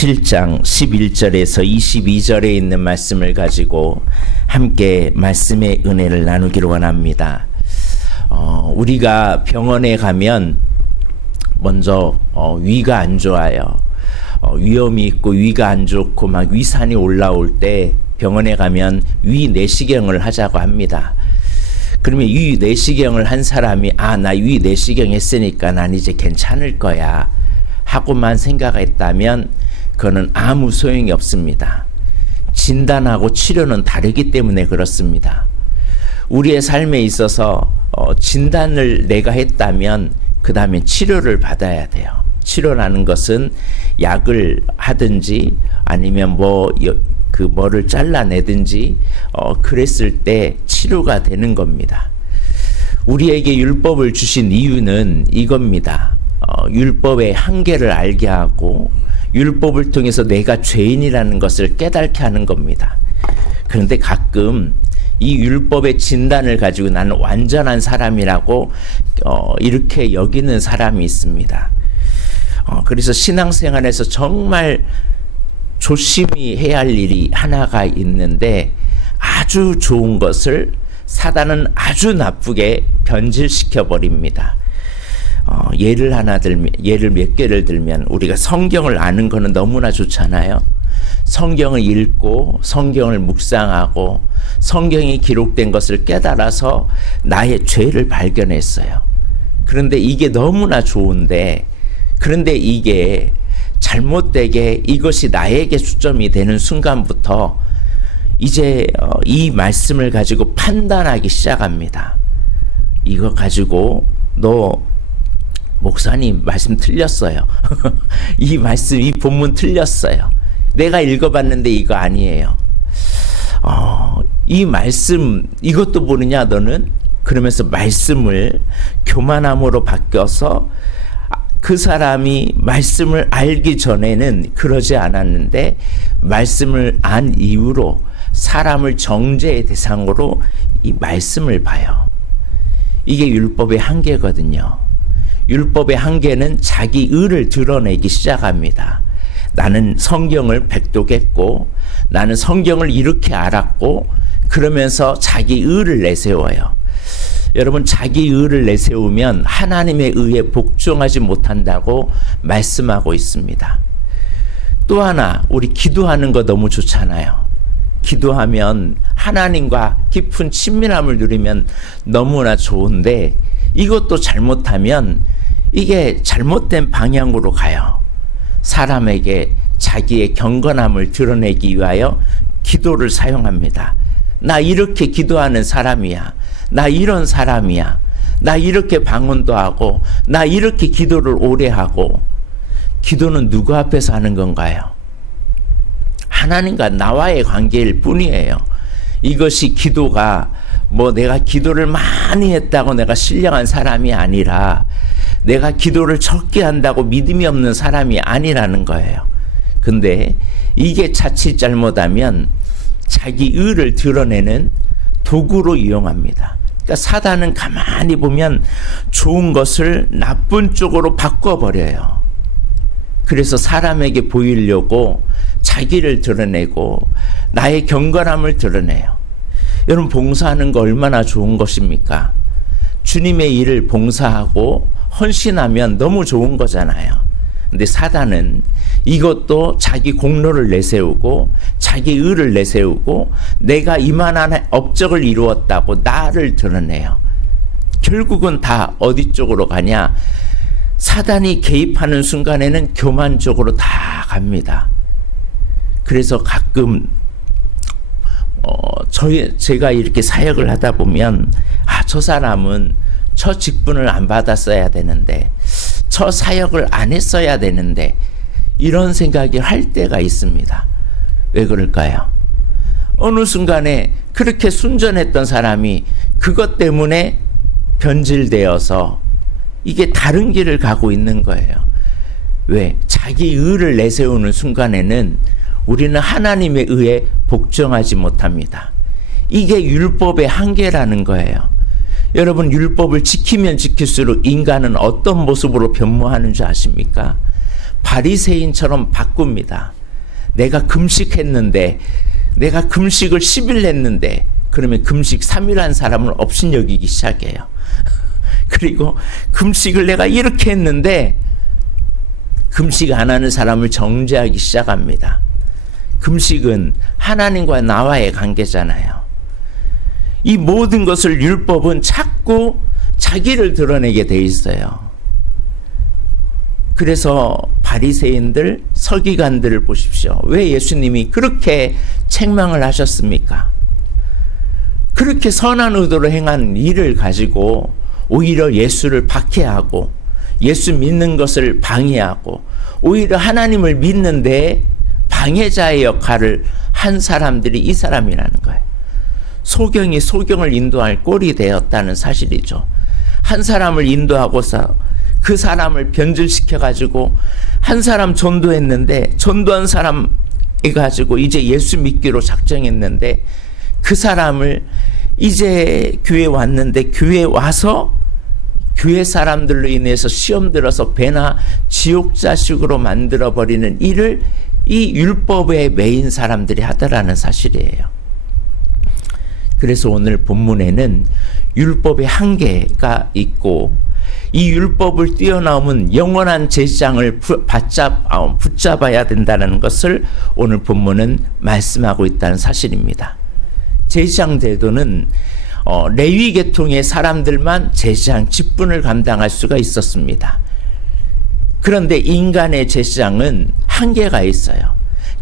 7장 11절에서 22절에 있는 말씀을 가지고 함께 말씀의 은혜를 나누기를 원합니다. 우리가 병원에 가면 먼저 위가 안 좋아요. 위염이 있고 위가 안 좋고 막 위산이 올라올 때 병원에 가면 위 내시경을 하자고 합니다. 그러면 위 내시경을 한 사람이 나 위 내시경 했으니까 난 이제 괜찮을 거야 하고만 생각했다면 그거는 아무 소용이 없습니다. 진단하고 치료는 다르기 때문에 그렇습니다. 우리의 삶에 있어서 진단을 내가 했다면 그 다음에 치료를 받아야 돼요. 치료라는 것은 약을 하든지 아니면 뭐를 잘라내든지 그랬을 때 치료가 되는 겁니다. 우리에게 율법을 주신 이유는 이겁니다. 율법의 한계를 알게 하고 율법을 통해서 내가 죄인이라는 것을 깨닫게 하는 겁니다. 그런데 가끔 이 율법의 진단을 가지고 나는 완전한 사람이라고 이렇게 여기는 사람이 있습니다. 그래서 신앙생활에서 정말 조심히 해야 할 일이 하나가 있는데 아주 좋은 것을 사단은 아주 나쁘게 변질시켜 버립니다. 예를 몇 개를 들면 우리가 성경을 아는 거는 너무나 좋잖아요. 성경을 읽고 성경을 묵상하고 성경이 기록된 것을 깨달아서 나의 죄를 발견했어요. 그런데 이게 너무나 좋은데 그런데 이게 잘못되게 이것이 나에게 수점이 되는 순간부터 이제 이 말씀을 가지고 판단하기 시작합니다. 이거 가지고 너 목사님 말씀 틀렸어요. 이 말씀 이 본문 틀렸어요. 내가 읽어봤는데 이거 아니에요. 이 말씀 이것도 모르냐 너는? 그러면서 말씀을 교만함으로 바뀌어서 그 사람이 말씀을 알기 전에는 그러지 않았는데 말씀을 안 이후로 사람을 정죄의 대상으로 이 말씀을 봐요. 이게 율법의 한계거든요. 율법의 한계는 자기 의를 드러내기 시작합니다. 나는 성경을 백독했고 나는 성경을 이렇게 알았고 그러면서 자기 의를 내세워요. 여러분 자기 의를 내세우면 하나님의 의에 복종하지 못한다고 말씀하고 있습니다. 또 하나 우리 기도하는 거 너무 좋잖아요. 기도하면 하나님과 깊은 친밀함을 누리면 너무나 좋은데 이것도 잘못하면 이게 잘못된 방향으로 가요. 사람에게 자기의 경건함을 드러내기 위하여 기도를 사용합니다. 나 이렇게 기도하는 사람이야. 나 이런 사람이야. 나 이렇게 방언도 하고 나 이렇게 기도를 오래 하고. 기도는 누구 앞에서 하는 건가요? 하나님과 나와의 관계일 뿐이에요. 이것이 기도가 내가 기도를 많이 했다고 내가 신령한 사람이 아니라 내가 기도를 적게 한다고 믿음이 없는 사람이 아니라는 거예요. 근데 이게 자칫 잘못하면 자기 의를 드러내는 도구로 이용합니다. 그러니까 사단은 가만히 보면 좋은 것을 나쁜 쪽으로 바꿔버려요. 그래서 사람에게 보이려고 자기를 드러내고 나의 경건함을 드러내요. 여러분 봉사하는 거 얼마나 좋은 것입니까? 주님의 일을 봉사하고 헌신하면 너무 좋은 거잖아요. 근데 사단은 이것도 자기 공로를 내세우고 자기 의를 내세우고 내가 이만한 업적을 이루었다고 나를 드러내요. 결국은 다 어디 쪽으로 가냐? 사단이 개입하는 순간에는 교만 쪽으로 다 갑니다. 그래서 가끔 제가 이렇게 사역을 하다 보면 저 사람은 저 직분을 안 받았어야 되는데 저 사역을 안 했어야 되는데 이런 생각이 할 때가 있습니다. 왜 그럴까요? 어느 순간에 그렇게 순전했던 사람이 그것 때문에 변질되어서 이게 다른 길을 가고 있는 거예요. 왜? 자기 의를 내세우는 순간에는 우리는 하나님의 의에 복종하지 못합니다. 이게 율법의 한계라는 거예요. 여러분 율법을 지키면 지킬수록 인간은 어떤 모습으로 변모하는 줄 아십니까? 바리새인처럼 바꿉니다. 내가 금식했는데, 내가 금식을 10일 했는데, 그러면 금식 3일 한 사람을 업신여기기 시작해요. 그리고 금식을 내가 이렇게 했는데 금식 안 하는 사람을 정죄하기 시작합니다. 금식은 하나님과 나와의 관계잖아요. 이 모든 것을 율법은 자꾸 자기를 드러내게 돼 있어요. 그래서 바리새인들, 서기관들을 보십시오. 왜 예수님이 그렇게 책망을 하셨습니까? 그렇게 선한 의도로 행한 일을 가지고 오히려 예수를 박해하고 예수 믿는 것을 방해하고 오히려 하나님을 믿는데 방해자의 역할을 한 사람들이 이 사람이라는 거예요. 소경이 소경을 인도할 꼴이 되었다는 사실이죠. 한 사람을 인도하고서 그 사람을 변질시켜 가지고 한 사람 전도했는데 전도한 사람이 가지고 이제 예수 믿기로 작정했는데 그 사람을 이제 교회 왔는데 교회 와서 교회 사람들로 인해서 시험 들어서 배나 지옥 자식으로 만들어 버리는 일을 이 율법에 매인 사람들이 하더라는 사실이에요. 그래서 오늘 본문에는 율법의 한계가 있고 이 율법을 뛰어넘은 영원한 제사장을 붙잡아야 된다는 것을 오늘 본문은 말씀하고 있다는 사실입니다. 제사장 제도는 레위 계통의 사람들만 제사장 직분을 감당할 수가 있었습니다. 그런데 인간의 제사장은 한계가 있어요.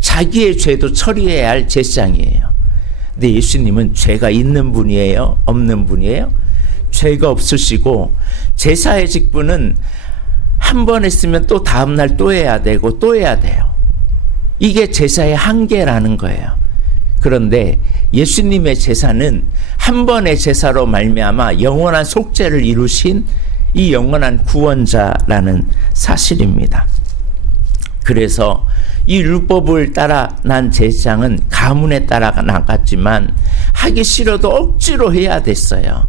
자기의 죄도 처리해야 할 제사장이에요. 근데 예수님은 죄가 있는 분이에요? 없는 분이에요? 죄가 없으시고 제사의 직분은 한 번 했으면 또 다음날 또 해야 되고 또 해야 돼요. 이게 제사의 한계라는 거예요. 그런데 예수님의 제사는 한 번의 제사로 말미암아 영원한 속죄를 이루신 이 영원한 구원자라는 사실입니다. 그래서 이 율법을 따라 난 제사장은 가문에 따라 나갔지만 하기 싫어도 억지로 해야 됐어요.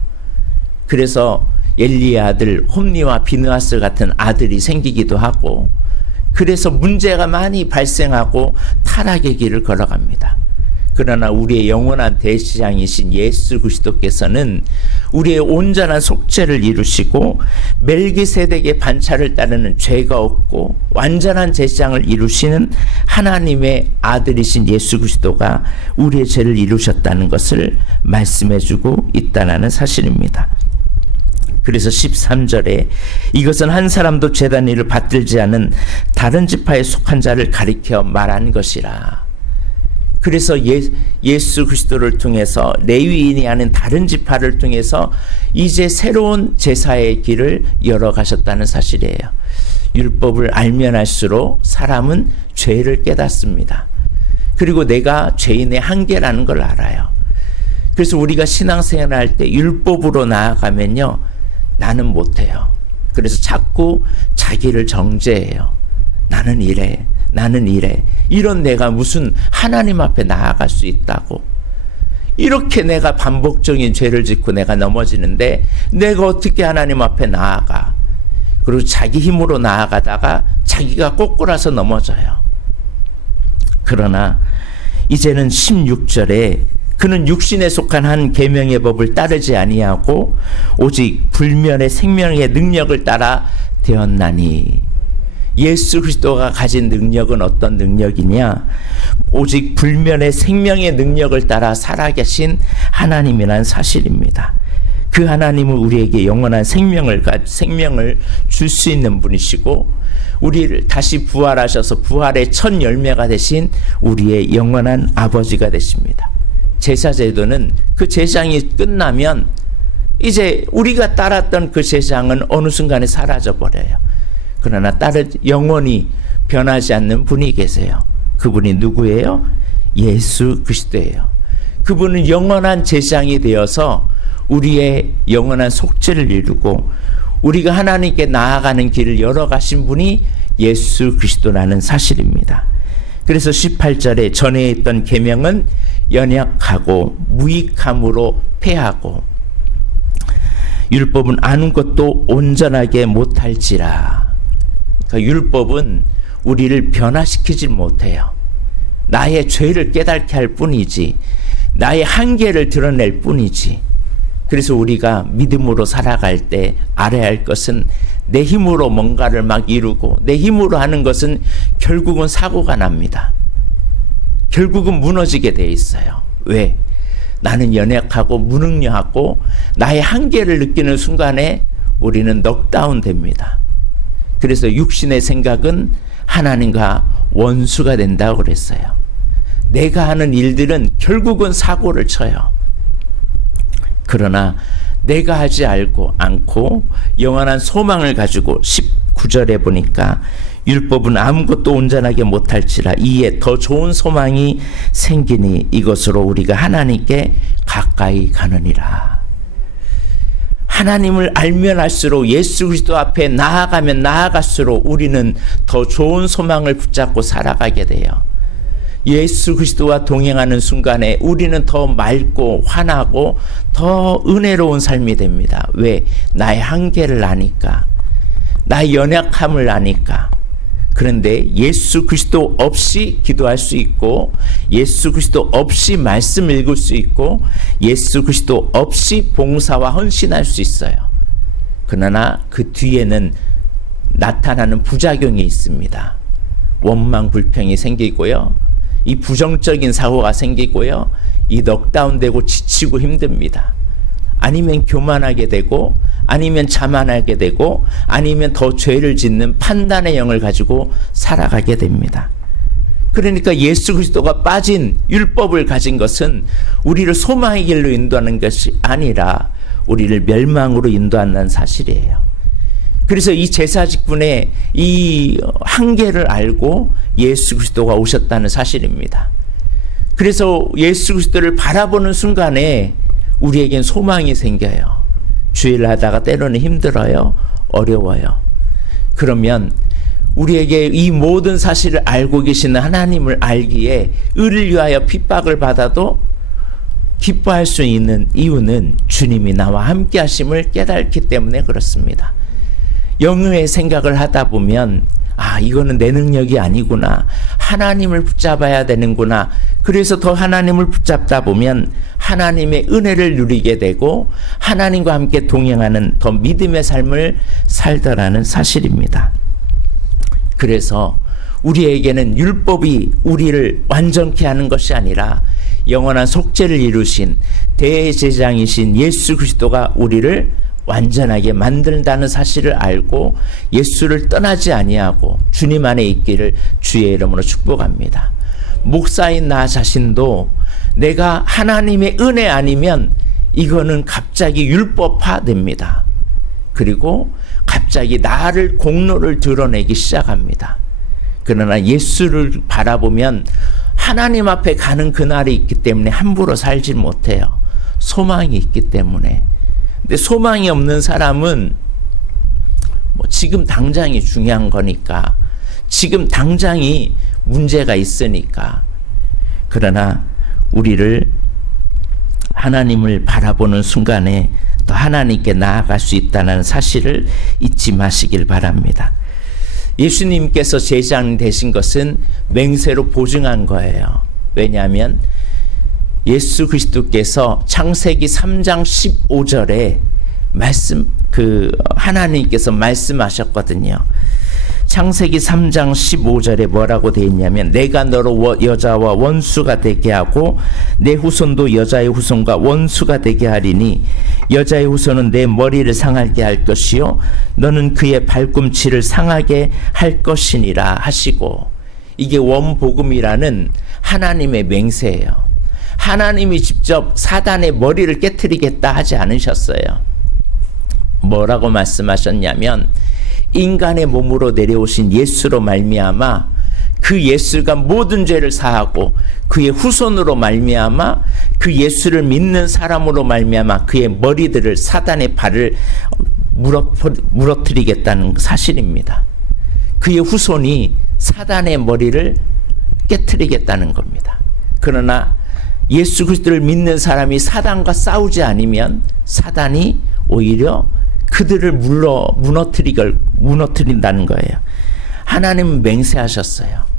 그래서 엘리의 아들 홈니와 비느하스 같은 아들이 생기기도 하고 그래서 문제가 많이 발생하고 타락의 길을 걸어갑니다. 그러나 우리의 영원한 대제사장이신 예수 그리스도께서는 우리의 온전한 속죄를 이루시고 멜기세덱의 반차를 따르는 죄가 없고 완전한 제사장을 이루시는 하나님의 아들이신 예수 그리스도가 우리의 죄를 이루셨다는 것을 말씀해주고 있다는 사실입니다. 그래서 13절에 이것은 한 사람도 제단 일을 받들지 않은 다른 지파에 속한 자를 가리켜 말한 것이라. 그래서 예수 그리스도를 통해서 레위인이 아닌 다른 지파를 통해서 이제 새로운 제사의 길을 열어가셨다는 사실이에요. 율법을 알면 알수록 사람은 죄를 깨닫습니다. 그리고 내가 죄인의 한계라는 걸 알아요. 그래서 우리가 신앙생활을 할 때 율법으로 나아가면요, 나는 못해요. 그래서 자꾸 자기를 정죄해요. 나는 이래. 나는 이래. 이런 내가 무슨 하나님 앞에 나아갈 수 있다고. 이렇게 내가 반복적인 죄를 짓고 내가 넘어지는데 내가 어떻게 하나님 앞에 나아가. 그리고 자기 힘으로 나아가다가 자기가 꼬꾸라서 넘어져요. 그러나 이제는 16절에 그는 육신에 속한 한 계명의 법을 따르지 아니하고 오직 불면의 생명의 능력을 따라 되었나니. 예수 그리스도가 가진 능력은 어떤 능력이냐? 오직 불면의 생명의 능력을 따라 살아계신 하나님이라는 사실입니다. 그 하나님은 우리에게 영원한 생명을 줄 수 있는 분이시고 우리를 다시 부활하셔서 부활의 첫 열매가 되신 우리의 영원한 아버지가 되십니다. 제사제도는 그 제사장이 끝나면 이제 우리가 따랐던 그 제사장은 어느 순간에 사라져 버려요. 그러나 영원히 변하지 않는 분이 계세요. 그분이 누구예요? 예수 그리스도예요. 그분은 영원한 제사장이 되어서 우리의 영원한 속죄를 이루고 우리가 하나님께 나아가는 길을 열어가신 분이 예수 그리스도라는 사실입니다. 그래서 18절에 전에 있던 계명은 연약하고 무익함으로 패하고 율법은 아는 것도 온전하게 못할지라. 그러니까 율법은 우리를 변화시키지 못해요. 나의 죄를 깨닫게 할 뿐이지, 나의 한계를 드러낼 뿐이지. 그래서 우리가 믿음으로 살아갈 때 알아야 할 것은 내 힘으로 뭔가를 막 이루고 내 힘으로 하는 것은 결국은 사고가 납니다. 결국은 무너지게 돼 있어요. 왜? 나는 연약하고 무능력하고 나의 한계를 느끼는 순간에 우리는 넉다운 됩니다. 그래서 육신의 생각은 하나님과 원수가 된다고 그랬어요. 내가 하는 일들은 결국은 사고를 쳐요. 그러나 내가 하지 않고 영원한 소망을 가지고 19절에 보니까 율법은 아무것도 온전하게 못할지라 이에 더 좋은 소망이 생기니 이것으로 우리가 하나님께 가까이 가느니라. 하나님을 알면 알수록 예수 그리스도 앞에 나아가면 나아갈수록 우리는 더 좋은 소망을 붙잡고 살아가게 돼요. 예수 그리스도와 동행하는 순간에 우리는 더 맑고 환하고 더 은혜로운 삶이 됩니다. 왜? 나의 한계를 아니까, 나의 연약함을 아니까. 그런데 예수 그리스도 없이 기도할 수 있고, 예수 그리스도 없이 말씀 읽을 수 있고, 예수 그리스도 없이 봉사와 헌신할 수 있어요. 그러나 그 뒤에는 나타나는 부작용이 있습니다. 원망 불평이 생기고요, 이 부정적인 사고가 생기고요, 이 넉다운되고 지치고 힘듭니다. 아니면 교만하게 되고, 아니면 자만하게 되고, 아니면 더 죄를 짓는 판단의 영을 가지고 살아가게 됩니다. 그러니까 예수 그리스도가 빠진 율법을 가진 것은 우리를 소망의 길로 인도하는 것이 아니라 우리를 멸망으로 인도한다는 사실이에요. 그래서 이 제사 직분의 이 한계를 알고 예수 그리스도가 오셨다는 사실입니다. 그래서 예수 그리스도를 바라보는 순간에 우리에겐 소망이 생겨요. 주일을 하다가 때로는 힘들어요. 어려워요. 그러면 우리에게 이 모든 사실을 알고 계시는 하나님을 알기에 의를 위하여 핍박을 받아도 기뻐할 수 있는 이유는 주님이 나와 함께 하심을 깨닫기 때문에 그렇습니다. 영의 생각을 하다 보면 이거는 내 능력이 아니구나, 하나님을 붙잡아야 되는구나. 그래서 더 하나님을 붙잡다 보면 하나님의 은혜를 누리게 되고 하나님과 함께 동행하는 더 믿음의 삶을 살더라는 사실입니다. 그래서 우리에게는 율법이 우리를 완전케 하는 것이 아니라 영원한 속죄를 이루신 대제사장이신 예수 그리스도가 우리를 완전하게 만든다는 사실을 알고 예수를 떠나지 아니하고 주님 안에 있기를 주의 이름으로 축복합니다. 목사인 나 자신도 내가 하나님의 은혜 아니면 이거는 갑자기 율법화 됩니다. 그리고 갑자기 나를 공로를 드러내기 시작합니다. 그러나 예수를 바라보면 하나님 앞에 가는 그날이 있기 때문에 함부로 살지 못해요. 소망이 있기 때문에. 근데 소망이 없는 사람은 지금 당장이 중요한 거니까, 지금 당장이 문제가 있으니까. 그러나 우리를 하나님을 바라보는 순간에 또 하나님께 나아갈 수 있다는 사실을 잊지 마시길 바랍니다. 예수님께서 제사장 되신 것은 맹세로 보증한 거예요. 왜냐하면 예수 그리스도께서 창세기 3장 15절에 하나님께서 말씀하셨거든요. 창세기 3장 15절에 뭐라고 되어 있냐면, 내가 너로 여자와 원수가 되게 하고 내 후손도 여자의 후손과 원수가 되게 하리니 여자의 후손은 내 머리를 상하게 할 것이요 너는 그의 발꿈치를 상하게 할 것이니라 하시고, 이게 원복음이라는 하나님의 맹세예요. 하나님이 직접 사단의 머리를 깨트리겠다 하지 않으셨어요. 뭐라고 말씀하셨냐면, 인간의 몸으로 내려오신 예수로 말미암아 그 예수가 모든 죄를 사하고 그의 후손으로 말미암아 그 예수를 믿는 사람으로 말미암아 그의 머리들을, 사단의 발을 무너뜨리겠다는 사실입니다. 그의 후손이 사단의 머리를 깨트리겠다는 겁니다. 그러나 예수 그리스도를 믿는 사람이 사단과 싸우지 않으면 사단이 오히려 그들을 무너뜨린다는 거예요. 하나님은 맹세하셨어요.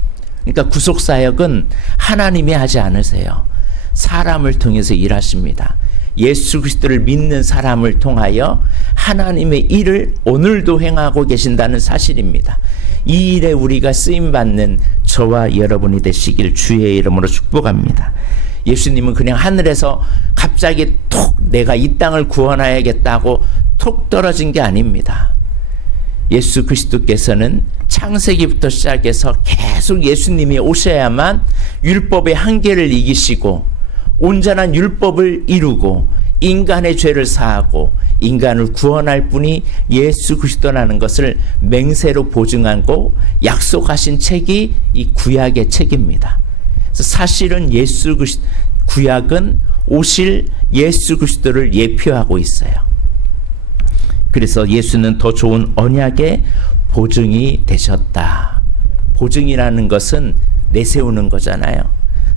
그러니까 구속사역은 하나님이 하지 않으세요. 사람을 통해서 일하십니다. 예수 그리스도를 믿는 사람을 통하여 하나님의 일을 오늘도 행하고 계신다는 사실입니다. 이 일에 우리가 쓰임받는 저와 여러분이 되시길 주의 이름으로 축복합니다. 예수님은 그냥 하늘에서 갑자기 톡 내가 이 땅을 구원해야겠다고 톡 떨어진 게 아닙니다. 예수 그리스도께서는 창세기부터 시작해서 계속 예수님이 오셔야만 율법의 한계를 이기시고 온전한 율법을 이루고 인간의 죄를 사하고 인간을 구원할 분이 예수 그리스도라는 것을 맹세로 보증하고 약속하신 책이 이 구약의 책입니다. 그래서 사실은 구약은 오실 예수 그리스도를 예표하고 있어요. 그래서 예수는 더 좋은 언약의 보증이 되셨다. 보증이라는 것은 내세우는 거잖아요.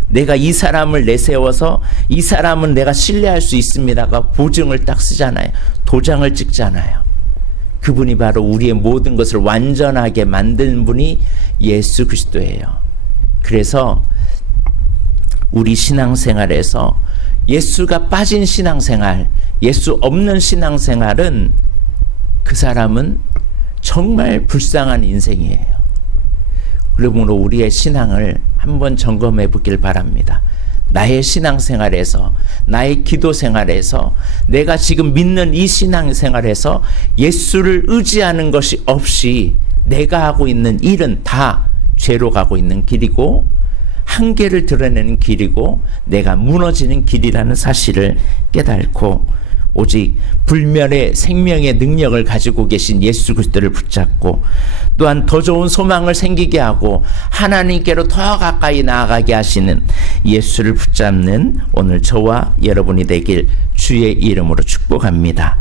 내가 이 사람을 내세워서 이 사람은 내가 신뢰할 수 있습니다가 보증을 딱 쓰잖아요. 도장을 찍잖아요. 그분이 바로 우리의 모든 것을 완전하게 만든 분이 예수 그리스도예요. 그래서 우리 신앙생활에서 예수가 빠진 신앙생활, 예수 없는 신앙생활은 그 사람은 정말 불쌍한 인생이에요. 그러므로 우리의 신앙을 한번 점검해 보길 바랍니다. 나의 신앙생활에서, 나의 기도생활에서, 내가 지금 믿는 이 신앙생활에서 예수를 의지하는 것이 없이 내가 하고 있는 일은 다 죄로 가고 있는 길이고 한계를 드러내는 길이고 내가 무너지는 길이라는 사실을 깨닫고 오직 불멸의 생명의 능력을 가지고 계신 예수 그리스도를 붙잡고 또한 더 좋은 소망을 생기게 하고 하나님께로 더 가까이 나아가게 하시는 예수를 붙잡는 오늘 저와 여러분이 되길 주의 이름으로 축복합니다.